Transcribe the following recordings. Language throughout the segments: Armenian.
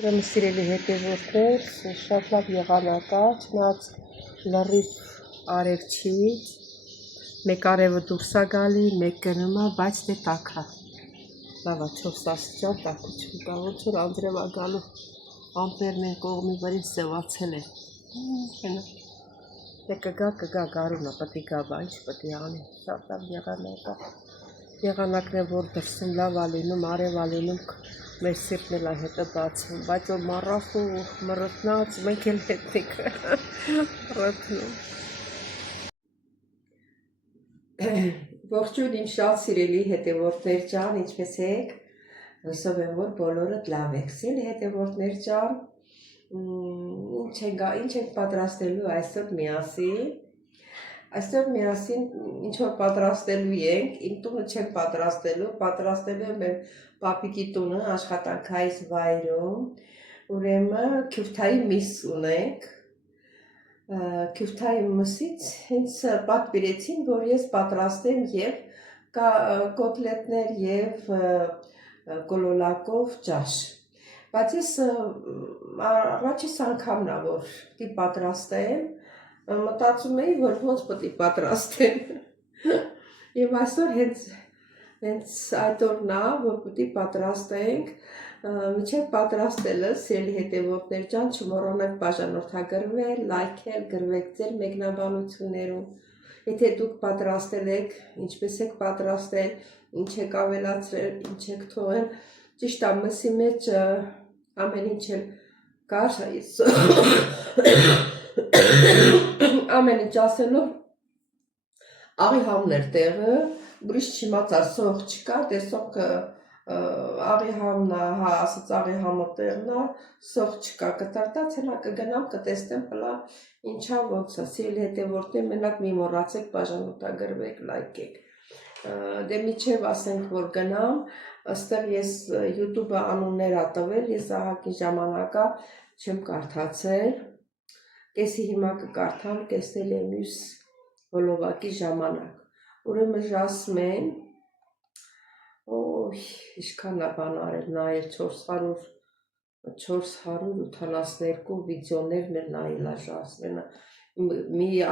Ուրեմն սիրելի հետևորդներ, շատ լավ եղանակա, չնայած լրիվ արև չի, մեկ արևը դուրս է գալի, մեկ գնում է, բայց դե տաք է։ Լավ է 4 աստիճան տաքություն կա, ոնց որ անձրև է գալու, ամպերն են կողմի վրին սևացել են։ Դե կգա գարունը, պետք է գա, բա ինչ պետք է անի, շատ լավ եղանակա։ Եղանակն է, որ դրսում լավ է լինում, արև է լինում, մեր սիրտն էլ է հետը բացում, բայց որ մառախուղ, մռտնած, մենք էլ հետնիկ մռտնում։ Ողջույն իմ շատ սիրելի հետևորդներ ջան, ինչպես եք, հուսով եմ, որ բոլորդ լավ եք, սիրելի հետևորդներ ջան, ինչ ենք պատրաստելու այսօր միասին, այսօր միասին ինչ-որ պատրաստելու ենք, իմ տունը չենք պատրաստելու եմ մեր պապիկի տունը աշխատանքայից վայրում, ուրեմն քյուրթայի միս ունենք, քյուրթայի մսից ինձ պատվիրեցին, որ ես պատրաստեմ և կոտլետներ և կոլոլակով ճաշ, բայց ես առաջիս անգամն է, որ պիտի պատրաստեմ, մտածում էի, որ ոնց պետք է պատրաստեմ և այսօր հենց այդ օրն է, որ պետք է պատրաստենք, մինչև պատրաստելը, սիրելի հետևորդներ ջան, չմոռանաք բաժանորդագրվել, լայքել, գրվեք ձեր մեկնաբանություններում, եթե դուք պատրաստել եք, ինչպես եք պատրաստել, ինչ եք ավելացրել, ինչ եք թողել, ճիշտ է մսի մեջ ամեն ինչ էլ կար, ամեն ինչ ասելով, աղի համն էր տեղը, ուրիշ չիմացա, սող չկա, դե սողքը աղի համն է, հա, ասաց աղի համը տեղն է, սող չկա, կտարտած հենա կգնամ, կտեստեմ պլա, ինչա ոնց է, սիրելի հետևորդներ, մենակ մի մոռացեք բաժանորդագրվեք, լայքեք, դե միջև ասենք, որ գնամ, ըստեղ ես YouTube-ը անուններ ա տվել, ես ահագին ժամանակա չեմ կարդացել, կեսի հիմա կկարդամ, կեսն էլ է մյուս հոլովակի ժամանակ, ուրեմն Ժասմեն, ինչքան է բան արել, նայել 482 վիդեոներն էլ նայել է Ժասմենը,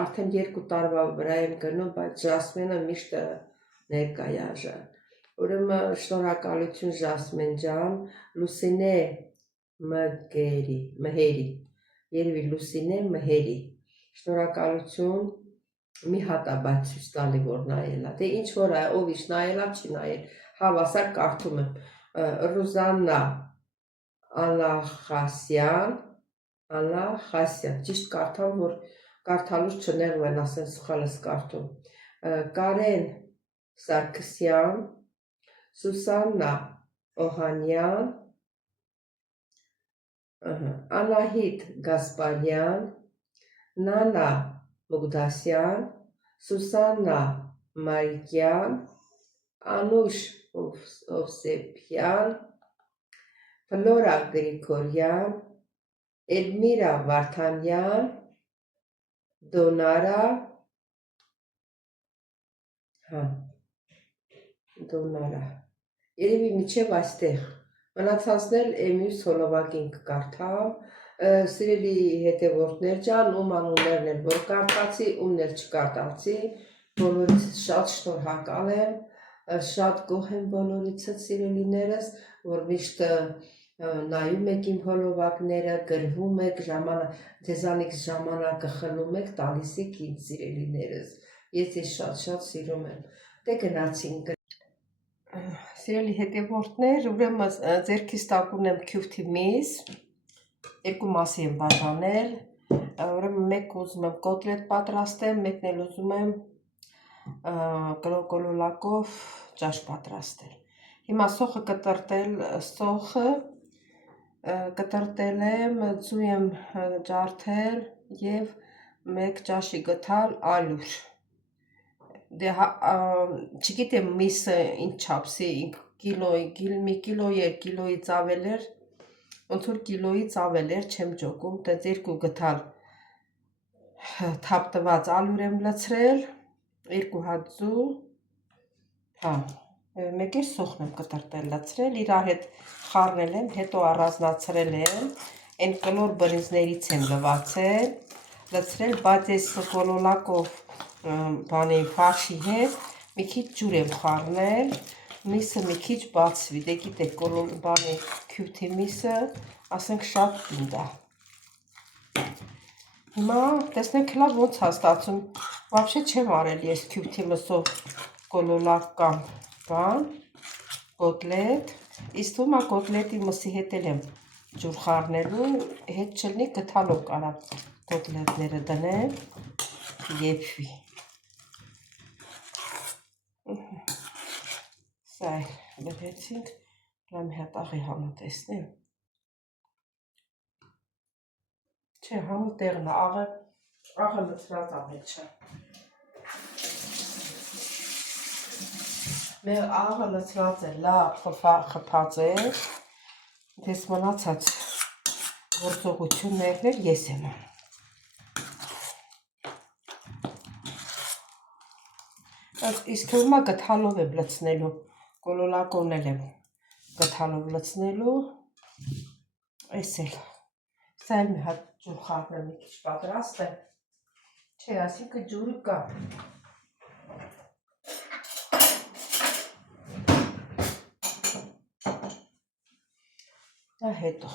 արդեն 2 տարվա վրա եմ գնում, բայց Ժասմենը միշտ ներկա է, ուրեմն շնորհակալություն Ժասմեն ջան, Լուսինե Մհերի, երևի Լուսինե Մհերի, շնորհակալություն, մի հատ է բայց ցույց տալի, որ նայել է, դե ինչ որ է, ով ինչ նայել է, չի նայել, հավասար կարդում եմ, Ռուզաննա Ալախասյան, ճիշտ կարդամ, որ կարդալուց չնեղվեն, ասեն սխալ ես կարդում, Կարեն Սարգսյան, Սուսաննա Օհանյան, Անահիտ Գասպարյան, Նանա Մուգդասյան, Սուսաննա Մարիկյան, Անուշ Օվսեփյան, Ֆլորա Գրիգորյան, Էդմիրա Վարդանյան, Դոնարա, երևի միջև այստեղ, մնացածնել մյուս հոլովակին կկարդամ, սիրելի հետևորդներ ջան, ում անուններն էլ որ կարդացի, ումն էլ չկարդացի, բոլորից շատ շնորհակալ եմ, շատ գոհ եմ բոլորիցս սիրելիներս, որ միշտ նայում եք իմ հոլովակները, գրվում եք, ձեզանից ժամանակը խլում եք, տալիս եք ինձ սիրելիներս, ես շատ սիրում եմ, դե գնացինք, սիրելի հետևորդներ, ուրեմն ձեռքիս տակ ունեմ քյուրթի միս, 2 մասի եմ բաժանել, ուրեմն մեկ ուզում եմ կոտլետ պատրաստեմ, մեկն էլ ուզում եմ կոլոլակով ճաշ պատրաստել, հիմա սոխը կտրտել եմ, ձու եմ ջարդել և 1 ճաշի գթալ ալյուր, դե չգիտեմ միսը ինչ չափսի, մի կիլոյից ավել էր, ոնց որ կիլոյից ավել էր, չեմ ջոկում, տենց 2 գթալ թափտված ալյուր եմ լցրել, 2 հատ ձու, մեկ էլ սոխն եմ կտրտել լցրել, իրար հետ խառնել եմ, հետո առանձնացրել եմ, այն կլոր բրինձներից եմ լվացել, լցրել, բայց այս կոլոլակով բանի ֆարշի հետ մի քիչ ջուր եմ խառնել, միսը մի քիչ բացվի, դե գիտեք, բանի քյութի միսը, ասենք շատ պինդ է։ Հիմա տեսնենք հլա ոնց է ստացում, вообще չեմ արել ես քյութի մսով կոլոլակ կամ բան, կոտլետ, իսկ թվում է կոտլետի մսի հետ էլ եմ ջուր խառնելու, հետ չլինի գթալով կարա կոտլետները դնեմ, եփվի։ Սա լվեցինք, հլա մի հատ աղի համը տեսնեմ։ Չէ, համը տեղն է, աղը լցրած ամեջը։ Մեր աղը լցրած է, լավ խփած է, դες մնացած գործողություններն էլ ես եմ անում։ Իսկ թվում է գթալով եմ լցնելու, կոլոլակոն էլ եմ գթալով լցնելու, այս էլ, սա էլ մի հատ ջուր խառնել մի քիչ պատրաստ է, չէ, ասինքն ջուրը կա։ Դա հետո։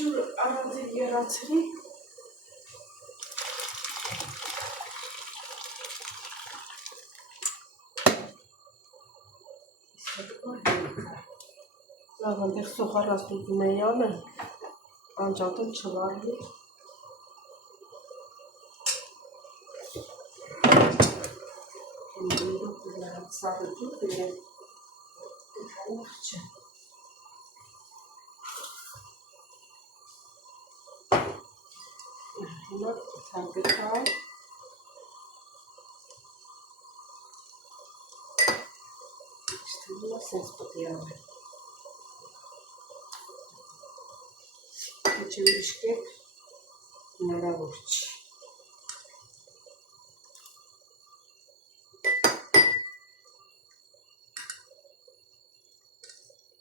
Ջուրը առանձին եռացրի։ Լավ, այնտեղ սոխարած ուզում էի անել, անջատում չվարվի։ Սաղը ջուր բերեմ, գթալով չէ։ Հիմա գթալ, Հիմա սենց պտի անել։ Չէ ուրիշ կերպ հնարավոր չի։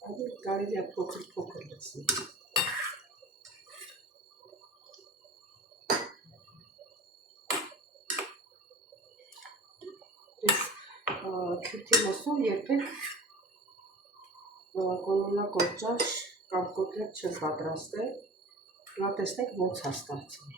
Այդուր կարելի է փոքր լցնել։ Քյութի մսով երբեք կոլոլակով ճաշ կամ կոտլետ չեմ պատրաստել, հլա տեսնենք ոնց է ստացվում։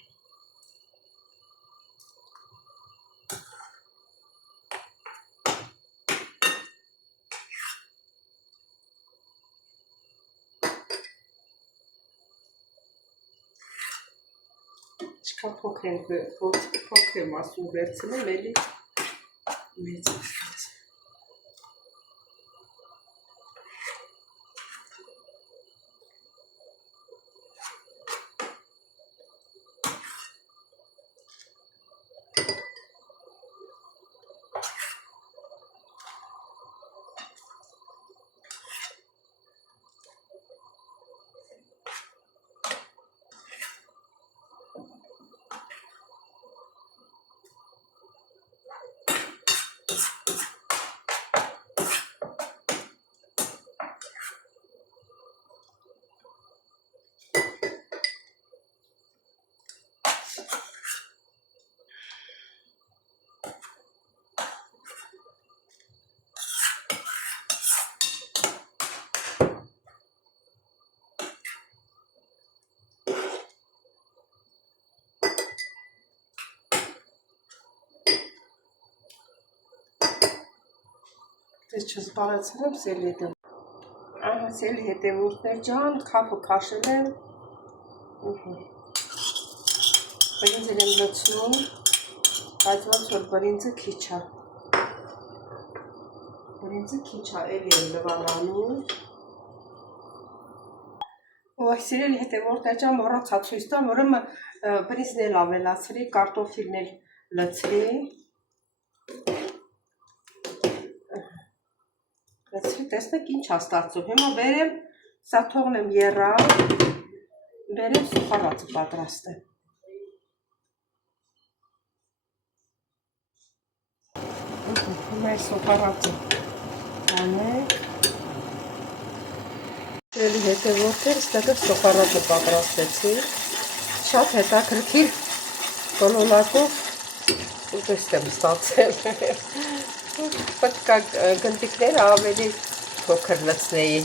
Ինչքան փոքր եմ ասում վերցնեմ, էլի մեծ է ստացվում։ Ես չզբաղեցրեմ սելի հետևորդ։ Ահա սելի հետևորդներ ջան, քափը քաշել եմ։ Բրինձել եմ լցնում, բայց ոնց որ բրինձը քիչ է։ Բրինձը քիչ է, էլի եմ լվանանում։ Ոյ սիրելի հետևորդներ ջան, մոռացա ցույց տամ, ուրեմն բրինձն էլ ավելացրի, կարտոֆիլն էլ լցրի։ Տեսնեք ինչ աստացում, հիմա վերեմ, սա թողնեմ եռա, վերեմ սոխարածը պատրաստեմ։ Հիմա այս սոխարածը անենք, էլի հետևորդներ, ստեղը սոխարածը պատրաստեցի, շատ հետաքրքիր կոլոլակով ուտեստ եմ ստացել, պետք է գնդիկները ավելի փոքր լցնեի,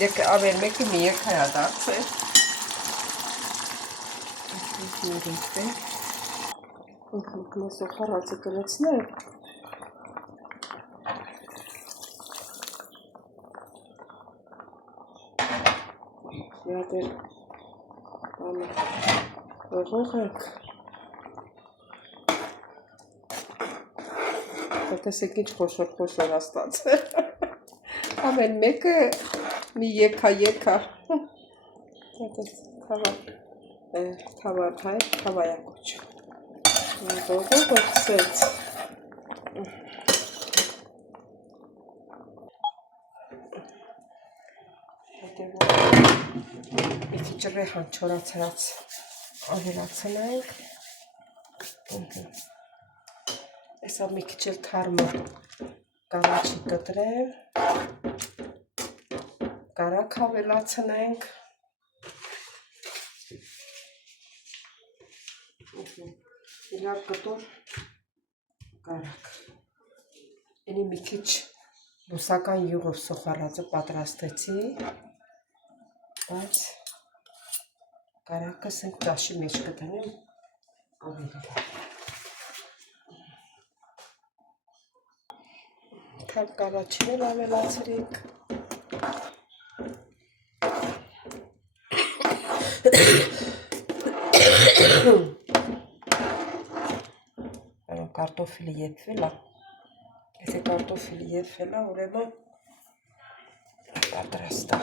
դեք ավել մեկի մի երկայա դարձել, սոխարածը կլցնեմ, Յատեր ողող ենք, տեսեք ինչ խոշոր աստացել, ամեն մեկը մի եկա, թավայակոչ, ողող ողցեց, մի քիչ հանչորացած ավելացնենք, Եսա մի քիչ էլ թարմը կանաչի կտրեմ, կարակ ավելացնենք, իրար կտոր կարակ, ինի մի քիչ բուսական յուղով սոխարածը պատրաստեցի, բայց կարակը սենք ճաշի մեջ կտնեմ ավելի լավ։ Թարմ կանաչին էլ ավելացրինք, կարտոֆիլի եփվել է, եթե կարտոֆիլի եփվել է, ուրեմն պատրաստ է։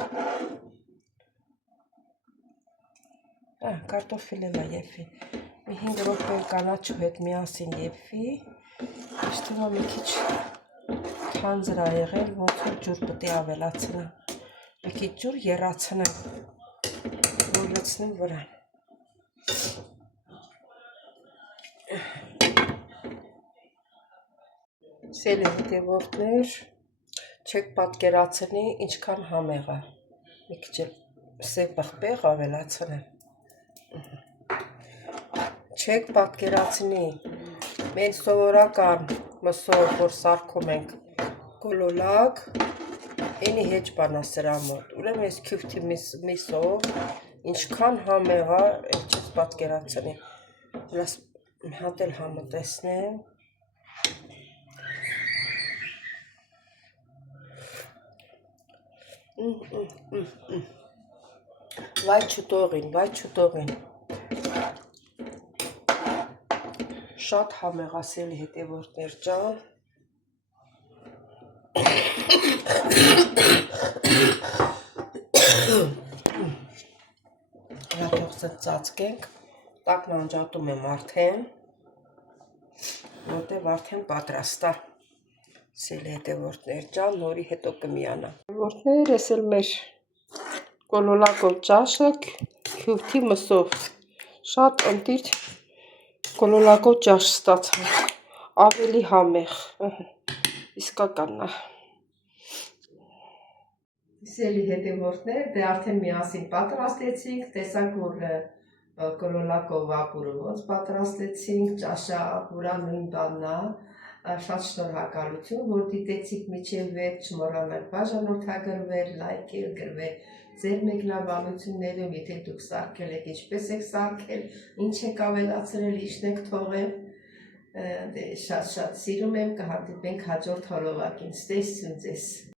Կարտոֆիլը եփվի, մի 5 րոպե կանաչու հետ միասին եփվի, իշտիմա մի քիչ թանձր է եղել, ոնց որ ջուր պետք է ավելացնեմ, մի քիչ ջուր եռացնեմ, որ լցնեմ վրան։ Սելի հետևորդներ, չեք պատկերացնի ինչքան համեղ է, մի քիչ սև պղպեղ ավելացնեմ, չեք պատկերացնի, մենք սովորական մսով, որ սարքում ենք կոլոլակ, ինի հեչ բանա սրա մոտ, ուրեմն ես քյուվթի միսով, ինչքան համեղ է, չես պատկերացնի, հատ էլ համտեսնեմ, վայ չուտողին, շատ համեղ ասելի հետևորդներ ջան, հատողսը ծածկենք, տակն անջատում եմ արդեն, որտև արդեն պատրաստ է, սելի հետևորդներ ջան, նորի հետո կմիանա։ Հետևորդներ, ես էլ մեր կոլոլակով ճաշը քյուվթի մսով, շատ ընտիր կոլոլակով ճաշ ստացանք, ավելի համեղ, իսկականն է։ Սելի հետևորդներ, դե արդեն միասին պատրաստեցինք, տեսակ որ կոլոլակով ապուրը ոնց պատրաստեցինք, ճաշա ապուրա նույն բանն է, շատ շնորհակալություն, որ դիտեցիք մինչև վերջ, չմոռանաք բաժանորդագրվել, լայքել, գրվել ձեր մեկնաբանություններում, եթե դուք սարքել եք, ինչպես եք սարքել, ինչ եք ավելացրել, ինչն եք թողել, շատ սիրում եմ, կհանդիպենք հաջորդ հոլովակին, ստեսություն ձեզ։